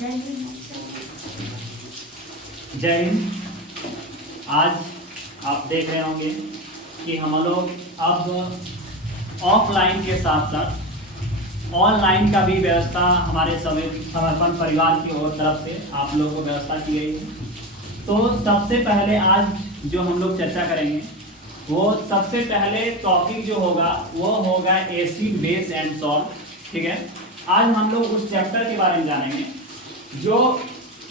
जय हिंद। आज आप देख रहे होंगे कि हम लोग अब ऑफलाइन के साथ साथ ऑनलाइन का भी व्यवस्था हमारे समर्पण परिवार की ओर तरफ से आप लोगों को व्यवस्था की गई है। तो सबसे पहले आज जो हम लोग चर्चा करेंगे वो सबसे पहले टॉपिक जो होगा वो होगा एसिड बेस एंड सॉल्ट। ठीक है, आज हम लोग उस चैप्टर के बारे में जानेंगे जो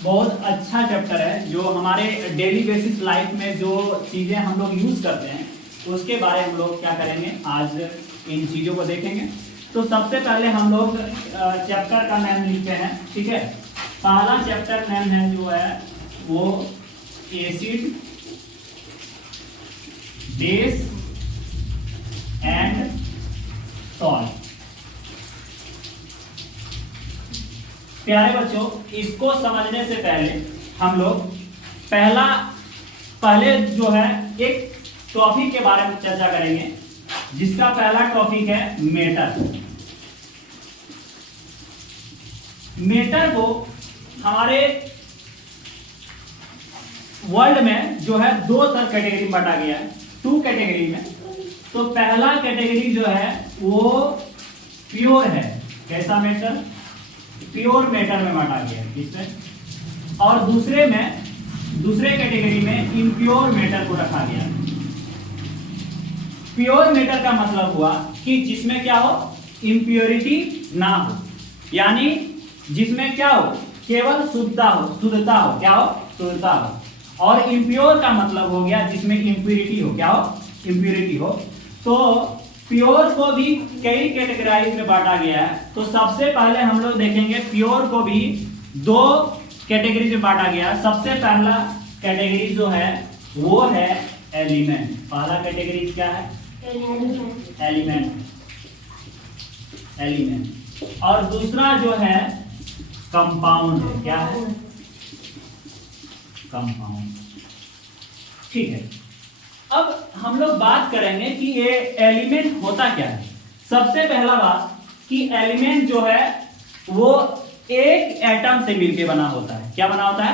बहुत अच्छा चैप्टर है, जो हमारे डेली बेसिस लाइफ में जो चीज़ें हम लोग यूज़ करते हैं उसके बारे में हम लोग क्या करेंगे, आज इन चीज़ों को देखेंगे। तो सबसे पहले हम लोग चैप्टर का नाम लिखते हैं। ठीक है, पहला चैप्टर नाम है जो है वो एसिड बेस एंड सॉल्ट। प्यारे बच्चों, इसको समझने से पहले हम लोग पहले जो है एक टॉपिक के बारे में चर्चा करेंगे, जिसका पहला टॉपिक है मेटल। मेटल को हमारे वर्ल्ड में जो है दो कैटेगरी में बांटा गया है, टू कैटेगरी में। तो पहला कैटेगरी जो है वो प्योर है। कैसा मेटल? प्योर मेटल में बांटा गया है इसमें। और दूसरे कैटेगरी में इम्प्योर मेटल को रखा गया है। प्योर मेटल का मतलब हुआ कि जिसमें क्या हो, इम्प्योरिटी ना हो, यानी जिसमें क्या हो, केवल शुद्धता हो, क्या हो, शुद्धता हो। और इम्प्योर का मतलब हो गया जिसमें इम्प्योरिटी हो, क्या हो, इम्प्योरिटी हो। तो प्योर को भी कई कैटेगराइज में बांटा गया है। तो सबसे पहले हम लोग देखेंगे प्योर को भी दो कैटेगरी में बांटा गया है। सबसे पहला कैटेगरी जो है वो है एलिमेंट। पहला कैटेगरी क्या है? एलिमेंट। और दूसरा जो है कंपाउंड है। क्या है? कंपाउंड। ठीक है, अब हम लोग बात करेंगे कि ये एलिमेंट होता क्या है। सबसे पहला बात कि एलिमेंट जो है वो एक एटम से मिलकर बना होता है। क्या बना होता है?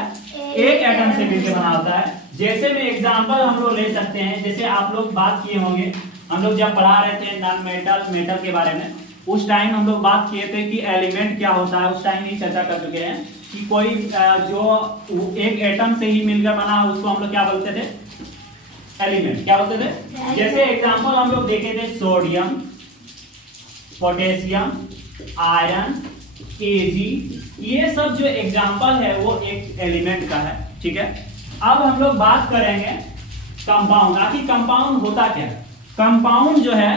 एक एटम से मिलकर बना होता है। जैसे में एग्जांपल हम लोग ले सकते हैं, जैसे आप लोग बात किए होंगे, हम लोग जब पढ़ा रहे थे नॉन मेटल के बारे में, उस टाइम हम लोग बात किए थे कि एलिमेंट क्या होता है। उस टाइम ही चर्चा कर चुके हैं कि कोई जो एक एटम से ही मिलकर बना उसको हम लोग क्या बोलते थे? एलिमेंट। क्या बोलते थे? जैसे एग्जांपल हम लोग देखे थे सोडियम, पोटेशियम, आयरन, Ag, ये सब जो एग्जांपल है वो एक एलिमेंट का है। ठीक है, अब हम लोग बात करेंगे कंपाउंड। आखिर कंपाउंड होता क्या है? कंपाउंड जो है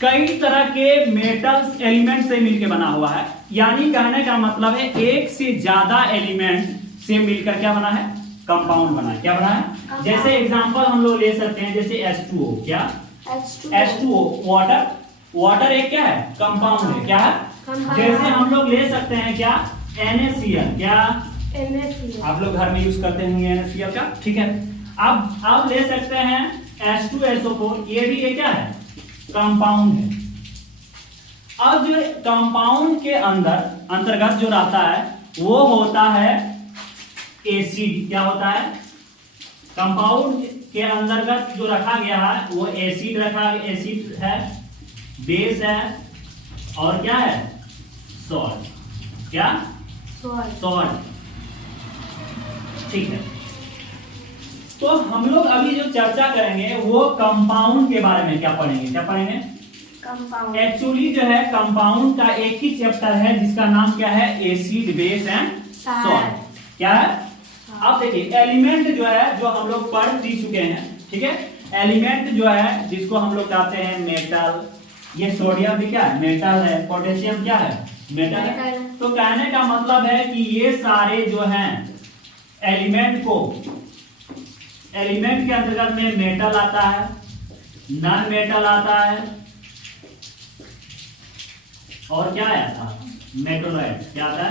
कई तरह के मेटल्स एलिमेंट से मिलकर बना हुआ है, यानी कहने का मतलब है एक से ज्यादा एलिमेंट से मिलकर क्या बना है? कंपाउंड बना है। क्या बना है? जैसे एग्जांपल हम लोग ले सकते हैं, जैसे H2O। क्या? H2O वाटर एक क्या है? कंपाउंड है। क्या है? जैसे हम लोग ले सकते हैं क्या? NaCl। क्या? आप लोग घर में यूज करते होंगे NaCl का। ठीक है, अब ले सकते हैं H2SO4। ये भी ये क्या है? कंपाउंड है। अब जो कंपाउंड के अंतर्गत जो रहता है वो होता है एसिड। क्या होता है? कंपाउंड के अंतर्गत जो रखा गया है वो एसिड है, बेस है, और क्या है? सॉल्ट। क्या? सॉल्ट। ठीक है, तो हम लोग अभी जो चर्चा करेंगे वो कंपाउंड के बारे में क्या पढ़ेंगे? क्या पढ़ेंगे? कंपाउंड। एक्चुअली जो है कंपाउंड का एक ही चैप्टर है जिसका नाम क्या है? Acid base and salt. क्या है? अब देखिए एलिमेंट जो है जो हम लोग पढ़ भी चुके हैं। ठीक है, एलिमेंट जो है जिसको हम लोग कहते हैं मेटल। ये सोडियम भी क्या है? मेटल है। पोटेशियम क्या है? मेटल है। तो कहने का मतलब है कि ये सारे जो हैं एलिमेंट के अंतर्गत में मेटल आता है, नॉन मेटल आता है, और क्या आता है? मेटलॉइड। क्या आता है?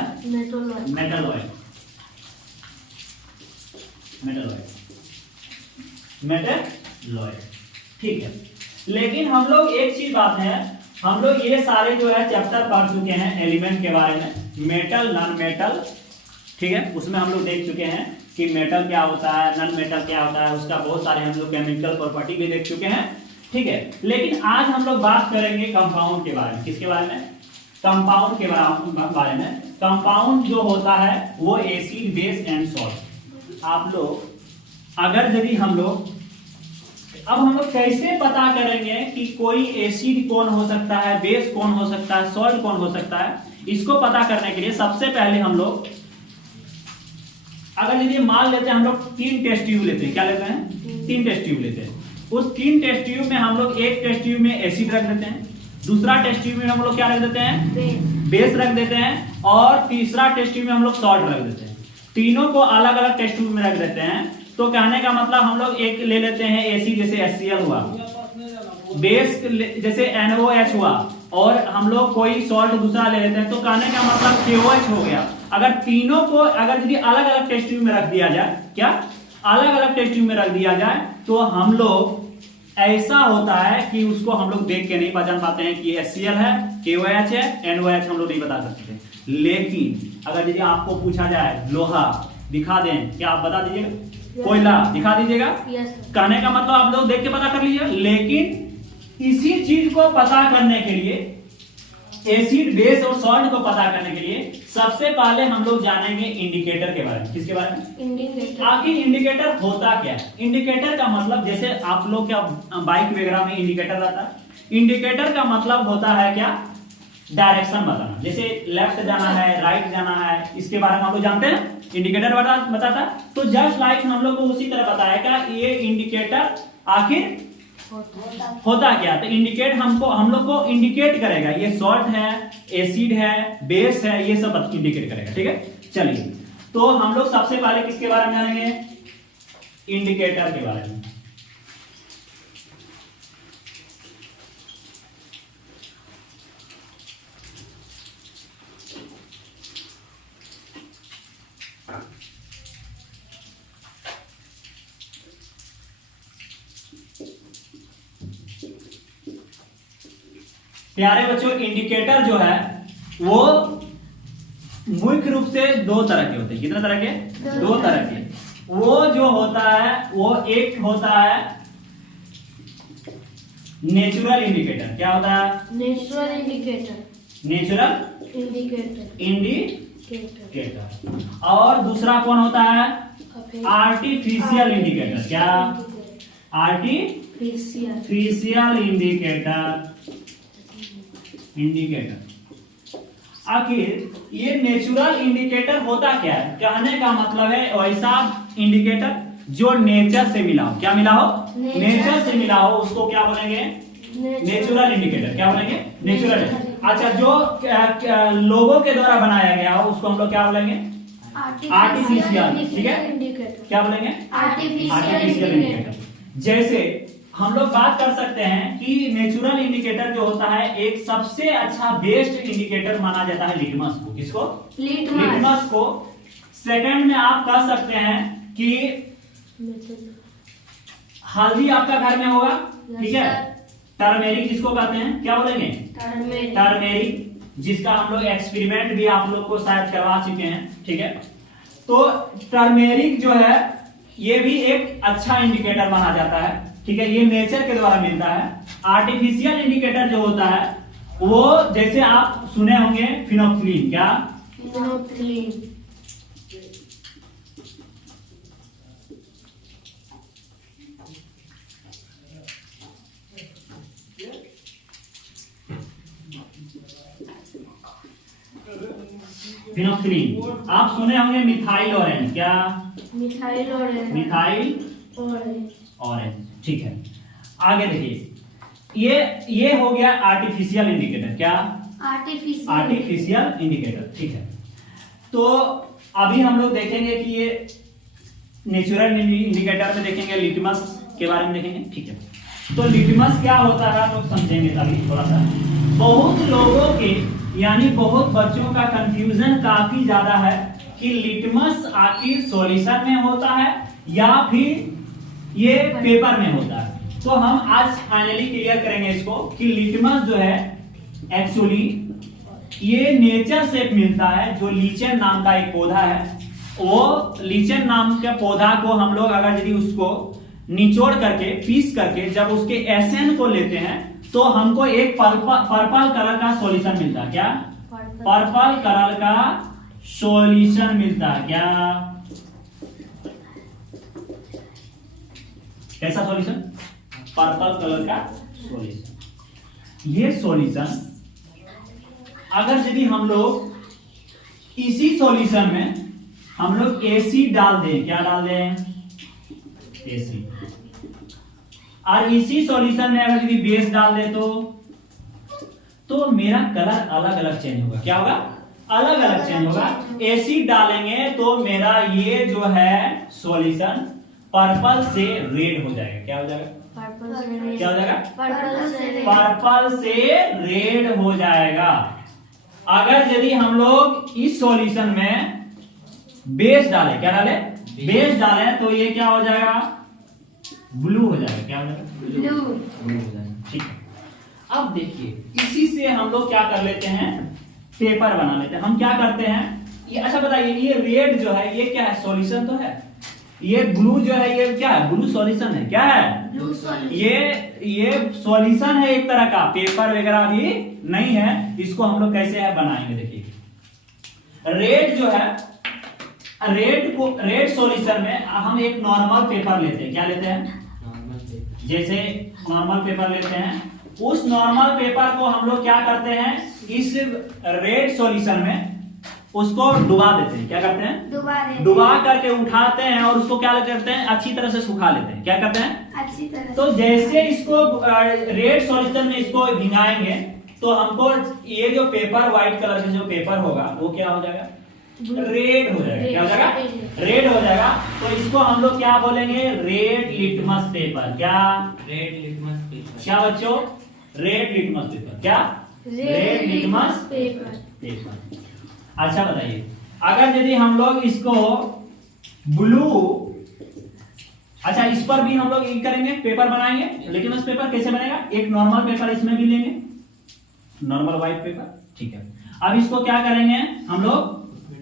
मेटलॉइड। ठीक है, लेकिन हम लोग एक चीज बात है, हम लोग ये सारे जो है चैप्टर पढ़ चुके हैं एलिमेंट के बारे में, मेटल, नॉन मेटल, ठीक है, उसमें हम लोग देख चुके हैं कि मेटल क्या होता है, नॉन मेटल क्या होता है, उसका बहुत सारे हम लोग केमिकल प्रॉपर्टी भी देख चुके हैं। ठीक है, लेकिन आज हम लोग बात करेंगे कंपाउंड के बारे में। किसके बारे में? कंपाउंड के बारे में। कंपाउंड जो होता है वो एसिड, बेस एंड सॉल्ट। आप लोग अगर यदि हम लोग कैसे पता करेंगे कि कोई एसिड कौन हो सकता है, बेस कौन हो सकता है, सॉल्ट कौन हो सकता है? इसको पता करने के लिए सबसे पहले हम लोग अगर यदि मान लेते हैं हम लोग 3 टेस्ट ट्यूब लेते हैं। क्या लेते हैं? 3 टेस्ट ट्यूब लेते हैं। उस 3 टेस्ट ट्यूब में हम लोग एक टेस्ट ट्यूब में एसिड रख देते हैं, दूसरा टेस्ट ट्यूब में हम लोग क्या रख देते हैं? बेस रख देते हैं, और तीसरा टेस्ट ट्यूब में हम लोग सॉल्ट रख देते हैं। तीनों को अलग अलग टेस्ट ट्यूब में रख देते हैं। तो कहने का मतलब हम लोग एक ले लेते हैं एसिड जैसे HCl हुआ, बेस जैसे NOH हुआ, और हम लोग कोई सॉल्ट दूसरा ले लेते हैं। तो कहने का मतलब KOH हो गया। अगर तीनों को अगर यदि अलग अलग टेस्ट ट्यूब में रख दिया जाए, क्या अलग अलग टेस्ट ट्यूब में रख दिया जाए, तो हम लोग ऐसा होता है कि उसको हम लोग देख के नहीं पहचान पाते हैं कि HCl है, KOH है, NOH हम लोग नहीं बता सकते। लेकिन अगर यदि आपको पूछा जाए लोहा दिखा दें, क्या आप बता दीजिएगा? कोयला दिखा दीजिएगा? कहने का मतलब आप लोग देख के पता कर लीजिए। लेकिन इसी चीज को पता करने के लिए, एसिड, बेस और सॉल्ट को पता करने के लिए सबसे पहले हम लोग जानेंगे इंडिकेटर के बारे में। किसके बारे में? इंडिकेटर। आखिर इंडिकेटर होता क्या है? इंडिकेटर का मतलब जैसे आप लोग क्या बाइक वगैरह में इंडिकेटर रहता है। इंडिकेटर का मतलब होता है क्या? डायरेक्शन बताना। जैसे लेफ्ट जाना है, राइट जाना है, इसके बारे में आप लोग जानते हैं। इंडिकेटर बताता है। तो जस्ट लाइक हम लोग को उसी तरह बताएगा ये इंडिकेटर आखिर होता क्या। तो इंडिकेट हम लोग को इंडिकेट करेगा ये सॉल्ट है, एसिड है, बेस है, ये सब इंडिकेट करेगा। ठीक है, चलिए तो हम लोग सबसे पहले किसके बारे में जानेंगे? इंडिकेटर के बारे में। प्यारे बच्चों, इंडिकेटर जो है वो मुख्य रूप से 2 तरह के होते हैं। कितने तरह के? 2 तरह के। वो जो होता है वो एक होता है नेचुरल इंडिकेटर। क्या होता है? Natural indicator. Natural indicator. Indicator. और दूसरा कौन होता है? Artificial indicator. क्या? Artificial indicator. आखिर ये नेचुरल इंडिकेटर होता क्या है? कहने का मतलब है वैसा इंडिकेटर जो नेचर से मिला हो। क्या मिला हो? नेचर से मिला हो, उसको क्या बोलेंगे? Natural indicator. क्या बोलेंगे? नेचुरल। अच्छा, जो लोगों के द्वारा बनाया गया हो उसको हम लोग क्या बोलेंगे? आर्टिफिशियल। ठीक है, क्या बोलेंगे? Artificial indicator. जैसे हम लोग बात कर सकते हैं कि नेचुरल इंडिकेटर जो होता है एक सबसे अच्छा बेस्ट इंडिकेटर माना जाता है लिटमस को। किसको? लिटमस को। सेकंड में आप कह सकते हैं कि हल्दी आपका घर में होगा, ठीक है। टर्मेरिक जिसको कहते हैं, क्या बोलेंगे? टर्मेरिक, जिसका हम लोग एक्सपेरिमेंट भी आप लोग को शायद करवा चुके हैं, ठीक है। तो टर्मेरिक जो है ये भी एक अच्छा इंडिकेटर माना जाता है, ठीक है। ये नेचर के द्वारा मिलता है। आर्टिफिशियल इंडिकेटर जो होता है वो जैसे आप सुने होंगे फिनोक्सिलिन। क्या? फिनोक्सिलिन। फिनोक्सिलिन। आप सुने होंगे मिथाइल ऑरेंज। क्या? Methyl orange. मिथाइल ऑरेंज, ठीक है। आगे देखिए, ये हो गया आर्टिफिशियल इंडिकेटर। क्या? आर्टिफिशियल इंडिकेटर, ठीक है। तो अभी हम लोग देखेंगे कि ये नेचुरल इंडिकेटर में देखेंगे, लिटमस के बारे में देखेंगे, ठीक है। तो लिटमस क्या होता है हम लोग समझेंगे अभी थोड़ा सा। बहुत लोगों के यानी बहुत बच्चों का कंफ्यूजन काफी ज्यादा है कि लिटमस आखिर सॉल्यूशन में होता है या फिर ये पेपर में होता है। तो हम आज फाइनली क्लियर करेंगे इसको कि लिटमस जो है एक्चुअली ये नेचर से मिलता है, जो लीचेन नाम का एक पौधा है, वो लीचेन नाम के पौधा को हम लोग अगर यदि उसको निचोड़ करके पीस करके जब उसके एसेंस को लेते हैं तो हमको एक पर्पल कलर का सॉल्यूशन मिलता है। क्या? पर्पल कलर का सॉल्यूशन मिलता है। क्या? कैसा सॉल्यूशन? पर्पल कलर का सॉल्यूशन। ये सॉल्यूशन अगर यदि हम लोग इसी सॉल्यूशन में हम लोग एसिड डाल दें, क्या डाल दें? एसिड। और इसी सॉल्यूशन में अगर यदि बेस डाल दे तो मेरा कलर अलग अलग चेंज होगा। क्या होगा? अलग अलग चेंज होगा। एसिड डालेंगे तो मेरा ये जो है सॉल्यूशन पर्पल से रेड हो जाएगा। क्या हो जाएगा? क्या हो जाएगा? पर्पल से रेड हो जाएगा। अगर यदि हम लोग इस सॉल्यूशन में बेस डालें, क्या डालें? बेस डालें तो ये क्या हो जाएगा? ब्लू हो जाएगा। क्या हो जाएगा? ब्लू हो जाएगा। ठीक है। अब देखिए इसी से हम लोग क्या कर लेते हैं? पेपर बना लेते हैं। हम क्या करते हैं? ये अच्छा बताइए, ये रेड जो है ये क्या है? सॉल्यूशन तो है। ये ब्लू जो है ये क्या है? ब्लू सॉल्यूशन है। क्या है? Blue solution. ये सॉल्यूशन है एक तरह का, पेपर वगैरह भी नहीं है। इसको हम लोग कैसे है बनाएंगे? देखिए रेड जो है, रेड सॉल्यूशन में हम एक नॉर्मल पेपर लेते हैं। क्या लेते हैं? जैसे नॉर्मल पेपर लेते हैं। उस नॉर्मल पेपर को हम लोग क्या करते हैं? इस रेड सॉल्यूशन में उसको डुबा देते हैं। क्या करते हैं? डुबा करके उठाते हैं और उसको क्या करते हैं? अच्छी तरह से सुखा लेते हैं। क्या करते हैं? अच्छी तरह। तो जैसे इसको रेड सॉल्यूशन में इसको भिंगाएंगे तो हमको ये जो पेपर व्हाइट कलर का जो पेपर होगा वो क्या हो जाएगा? रेड हो जाएगा। क्या हो जाएगा? रेड हो जाएगा। तो इसको हम लोग क्या बोलेंगे? Red litmus paper. क्या? Red litmus paper. क्या बच्चों? Red litmus paper. क्या? Red litmus paper. अच्छा बताइए, अगर यदि हम लोग इसको ब्लू, अच्छा इस पर भी हम लोग ये करेंगे, पेपर बनाएंगे। लिटमस पेपर कैसे बनेगा? एक नॉर्मल पेपर इसमें भी लेंगे, नॉर्मल व्हाइट पेपर। ठीक है। अब इसको क्या करेंगे हम लोग?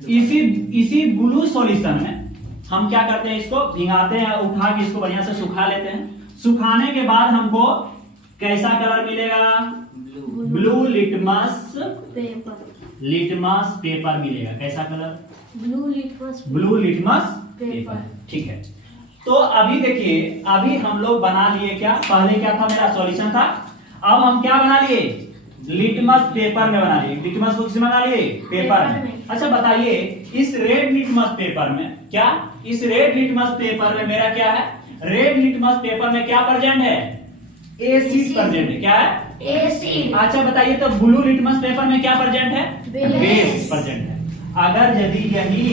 इसी ब्लू सॉल्यूशन में हम क्या करते हैं? इसको भिंगाते हैं, उठा के इसको बढ़िया से सुखा लेते हैं। सुखाने के बाद हमको कैसा कलर मिलेगा? ब्लू लिटमस पेपर मिलेगा। कैसा कलर? Blue litmus paper. ठीक है। तो अभी देखिए, अभी हम लोग बना लिए क्या? पहले क्या था? मेरा सॉल्यूशन था। अब हम क्या बना लिए? लिटमस पेपर में बना लिए। लिटमस को किसमें बना लिए? पेपर में। अच्छा बताइए, इस रेड लिटमस पेपर में क्या? इस रेड लिटमस पेपर में मेरा क्या है? रेड लिटमस पेपर में क्या प्रेजेंट है? एसिड प्रेजेंट है। क्या है? एसिड। अच्छा बताइए, तो ब्लू लिटमस पेपर में क्या प्रेजेंट है? बेस प्रेजेंट है। अगर यदि यही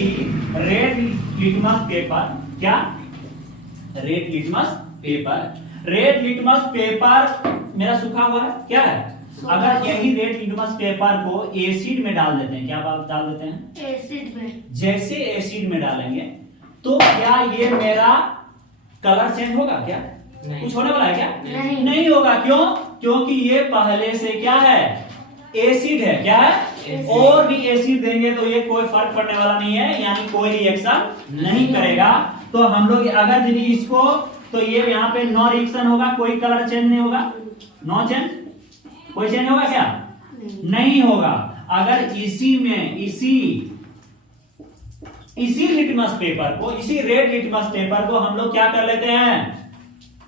रेड लिटमस पेपर, क्या? रेड लिटमस पेपर मेरा सूखा हुआ है। क्या है? अगर यही रेड लिटमस पेपर को एसिड में डाल देते हैं, क्या डाल देते हैं? एसिड में। जैसे एसिड में डालेंगे तो क्या ये मेरा कलर चेंज होगा? क्या कुछ होने वाला है? क्या नहीं होगा। क्यों? क्योंकि ये पहले से क्या है? एसिड है। क्या है? और भी एसिड देंगे तो ये कोई फर्क पड़ने वाला नहीं है, यानी कोई रिएक्शन नहीं करेगा। तो हम लोग अगर यदि इसको, तो ये यहाँ पे नो रिएक्शन होगा, कोई कलर चेंज नहीं होगा। नो चेंज, कोई चेंज होगा? क्या नहीं होगा। अगर इसी में इसी लिटमस पेपर को, इसी रेड लिटमस पेपर को हम लोग क्या कर लेते हैं?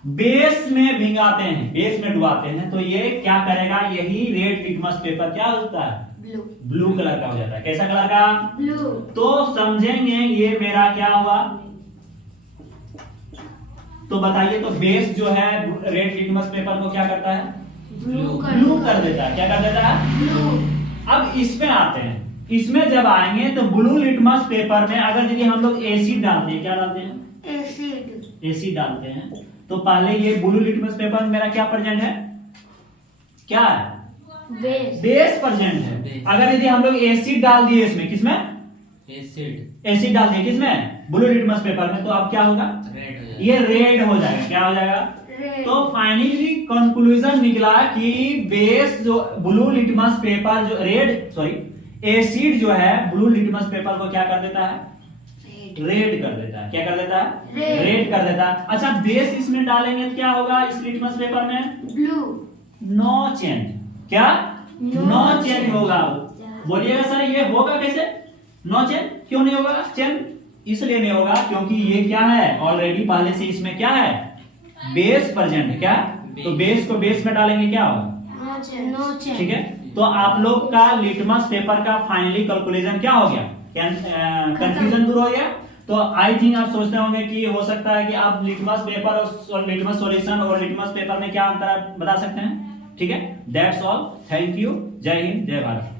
बेस में भिंगाते हैं, बेस में डुबाते हैं, तो ये क्या करेगा? यही रेड लिटमस पेपर क्या होता है? ब्लू कलर का हो जाता है। कैसा कलर का? ब्लू। तो समझेंगे ये मेरा क्या हुआ? तो बताइए, तो बेस जो है रेड लिटमस पेपर को क्या करता है? ब्लू कर देता है। क्या कर देता है? ब्लू। अब इसमें आते हैं। इसमें जब आएंगे तो ब्लू लिटमस पेपर में अगर यदि हम लोग एसिड डालते हैं, क्या डालते हैं? एसिड डालते हैं। तो पहले ये ब्लू लिटमस पेपर में मेरा क्या प्रेजेंट है? क्या है? बेस प्रेजेंट है। अगर यदि हम लोग एसिड डाल दिए इसमें, किसमें? एसिड डाल दिए किसमें? ब्लू लिटमस पेपर में, तो अब क्या होगा? ये रेड हो जाएगा। क्या हो जाएगा? तो फाइनली कंक्लूजन निकला कि बेस जो ब्लू लिटमस पेपर जो एसिड जो है ब्लू लिटमस पेपर को क्या कर देता है? रेड कर देता है। क्या कर देता है? Red। रेड कर देता है। अच्छा बेस इसमें डालेंगे तो क्या होगा इस लिटमस पेपर में? ब्लू। No change. क्या? No no change change। होगा। बोलिएगा सर ये होगा कैसे नो चेंज? क्यों नहीं होगा चेंज? इसलिए नहीं होगा क्योंकि ये क्या है ऑलरेडी पहले से इसमें क्या है बेस प्रेजेंट है। क्या? तो बेस को बेस में डालेंगे क्या होगा? No change. ठीक है। तो आप लोग का लिटमस पेपर का फाइनली कैलकुलेशन क्या हो गया? कंफ्यूजन दूर हो गया। तो आई थिंक आप सोचते होंगे कि हो सकता है कि आप लिटमस पेपर और लिटमस सॉल्यूशन और लिटमस पेपर में क्या अंतर है बता सकते हैं। ठीक है। That's all. Thank you. जय हिंद जय भारत।